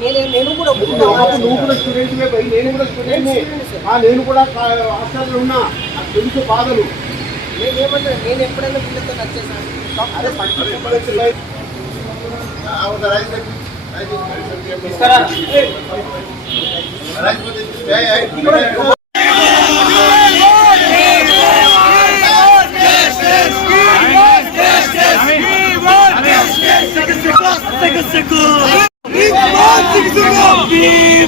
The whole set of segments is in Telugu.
నేను- నేను కూడా నువ్వు కూడా స్టూడెంట్వే పోయి నేను కూడా స్టూడెంట్నే ఆ నేను కూడా హాస్టల్లో ఉన్నా తెలుసు బాధలు నేను ఏమన్నా నేను ఎప్పుడైనా వీళ్ళతో వచ్చేసాను అదే పట్టుకుని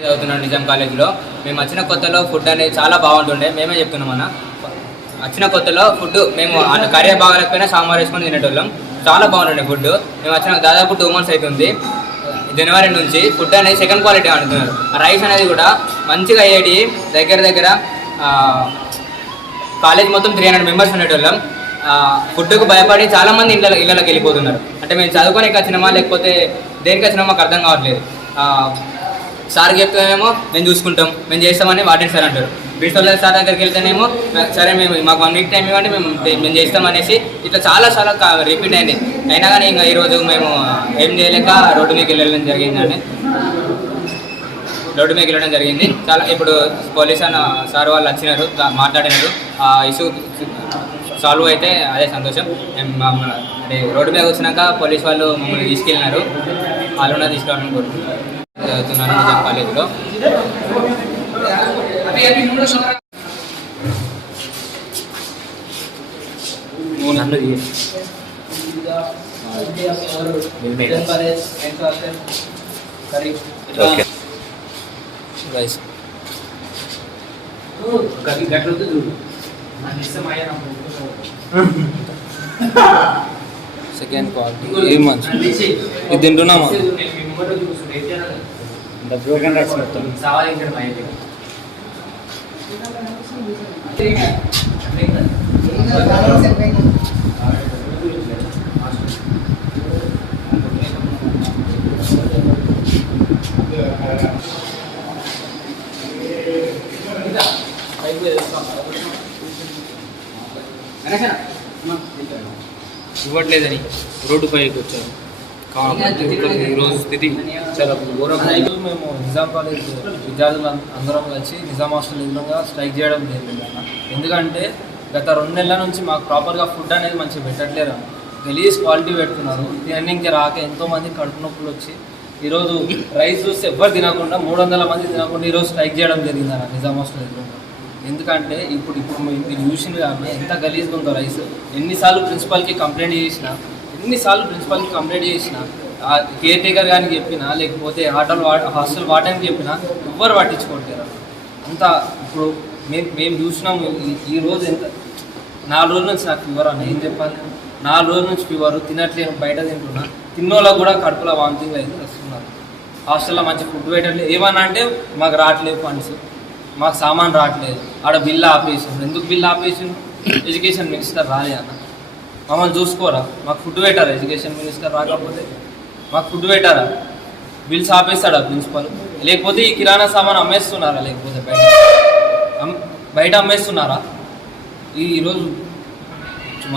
చదువుతున్నాం నిజాం కాలేజీలో. మేము వచ్చిన కొత్తలో ఫుడ్ అనేది చాలా బాగుంటుండే. మేమే చెప్తున్నాం అన్న. వచ్చిన కొత్తలో ఫుడ్ మేము అన్న కర్రీ బాగాలేకపోయినా సాంబార్ వేసుకొని తినేటోళ్ళం. చాలా బాగుంటుండే ఫుడ్. మేము వచ్చిన దాదాపు టూ మంత్స్ అవుతుంది జనవరి నుంచి ఫుడ్ అనేది సెకండ్ క్వాలిటీ అంటున్నారు. రైస్ అనేది కూడా మంచిగా అయ్యేటి దగ్గర దగ్గర కాలేజ్ మొత్తం త్రీ హండ్రెడ్ మెంబర్స్ ఉండేటోళ్ళం. ఫుడ్కు భయపడి చాలా మంది ఇళ్ళ ఇళ్ళకి వెళ్ళిపోతున్నారు. అంటే మేము చదువుకోనికి వచ్చినామా లేకపోతే దేనికి వచ్చినామా మాకు అర్థం కావట్లేదు. సార్ చెప్తేనేమో మేము చూసుకుంటాం మేము చేస్తామని వాటిని సార్ అంటారు. ప్రిన్సిపల్ సార్ దగ్గరికి వెళ్తేనేమో సరే మేము మాకు వన్ వీక్ టైం ఇవ్వండి మేము మేము చేస్తాం అనేసి ఇట్లా చాలా చాలా రిపీట్ అయింది. అయినా కానీ ఇంకా ఈరోజు మేము ఏం చేయలేక రోడ్డు మీకు వెళ్ళడం జరిగిందండి. రోడ్డు మీకు వెళ్ళడం జరిగింది. చాలా ఇప్పుడు పోలీస్ అన్న సార్ వాళ్ళు వచ్చినారు మాట్లాడినారు. ఆ ఇష్యూ సాల్వ్ అయితే అదే సంతోషం. మేము మా- అంటే రోడ్డు మీద వచ్చినాక పోలీస్ వాళ్ళు మమ్మల్ని తీసుకెళ్ళినారు. వాళ్ళు కూడా తీసుకురావాలని కోరుకుంటున్నాను చదువుతున్నాను నిజాం కాలేజీలో నన్ను ఓకే. రైస్ సెకండ్ క్వాలిటీ ఏం మంచి ఇది తింటున్నామా? బ్రోకెన్ రైస్ మొత్తం. ఇవ్వట్లేదని రోడ్డు పైకి వచ్చారు. కాబట్టి ఈరోజు స్థితి చాలా ఘోరంగా మేము నిజాం కాలేజ్ విద్యార్థులు అందరం కలిసి నిజాం హాస్టల్ ఎదురుగా స్ట్రైక్ చేయడం జరిగింది అన్న. ఎందుకంటే గత రెండు నెలల నుంచి మాకు ప్రాపర్గా ఫుడ్ అనేది మంచిగా పెట్టట్లేరు అన్న. గలీజ్ క్వాలిటీ పెడుతున్నారు. తినడానికి రాక ఎంతో మంది కడుపు నొప్పులు వచ్చి ఈరోజు రైస్ చూస్తే ఎవ్వరు తినకుండా మూడు వందల మంది తినకుండా ఈరోజు స్ట్రైక్ చేయడం జరిగింది అన్న నిజాం హాస్టల్ ఎదురుగా ఎందుకంటే ఇప్పుడు ఇప్పుడు మీరు చూసిన కానీ ఎంత గలీజ్గా ఉందో రైస్ ఎన్నిసార్లు ప్రిన్సిపల్కి కంప్లైంట్ చేసినా ఎన్నిసార్లు ప్రిన్సిపల్కి కంప్లైంట్ చేసినా కేర్ టేకర్ కానీ చెప్పినా లేకపోతే హాటల్ వా హాస్టల్ వాటానికి చెప్పినా ఎవ్వరు పట్టించుకోవట్లేరు అంతా ఇప్పుడు మేము మేము చూసినాము ఈ- రోజు ఎంత నాలుగు రోజుల నుంచి నాకు ఫీవర్ అన్న ఏం చెప్పాలి? నాలుగు రోజుల నుంచి ఫీవర్ తినట్లేను బయట తింటున్నా. తిన్నోళ్ళకి కూడా కడుపులో వామిటింగ్ అయితే వస్తున్నారు. హాస్టల్లో మంచి ఫుడ్ పెట్టట్లేదు ఏమన్నా అంటే మాకు రావట్లేదు ఫండ్స్. మాకు సామాన్ రావట్లేదు. ఆడ బిల్ ఆపేసిండు ఎందుకు బిల్ ఆపేసిండు ఎడ్యుకేషన్ మినిస్టర్ రాలే అన్న. మమ్మల్ని చూసుకోరా? మాకు ఫుడ్ పెట్టారా? ఎడ్యుకేషన్ మినిస్టర్ రాకపోతే? మాకు ఫుడ్ పెట్టారా? బిల్స్ ఆపేస్తాడా ప్రిన్సిపల్? లేకపోతే ఈ కిరాణా సామాన్ అమ్మేస్తున్నారా లేకపోతే బయట? బయట అమ్మేస్తున్నారా? ఈరోజు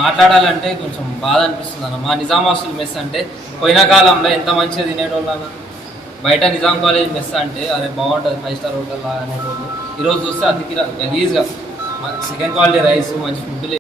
మాట్లాడాలంటే కొంచెం బాధ అనిపిస్తుంది అన్న. మా నిజాం హాస్టల్ మెస్ అంటే పోయిన కాలంలో ఎంత మంచిగా తినేటోళ్ళన్నా బయట నిజాం కాలేజ్ మెస్ అంటే అరే బాగుంటుంది ఫైవ్ స్టార్ హోటల్ అనేటోళ్ళు. ఈరోజు చూస్తే అతి గలీజ్గా సెకండ్ క్వాలిటీ రైస్ మంచి ఫుడ్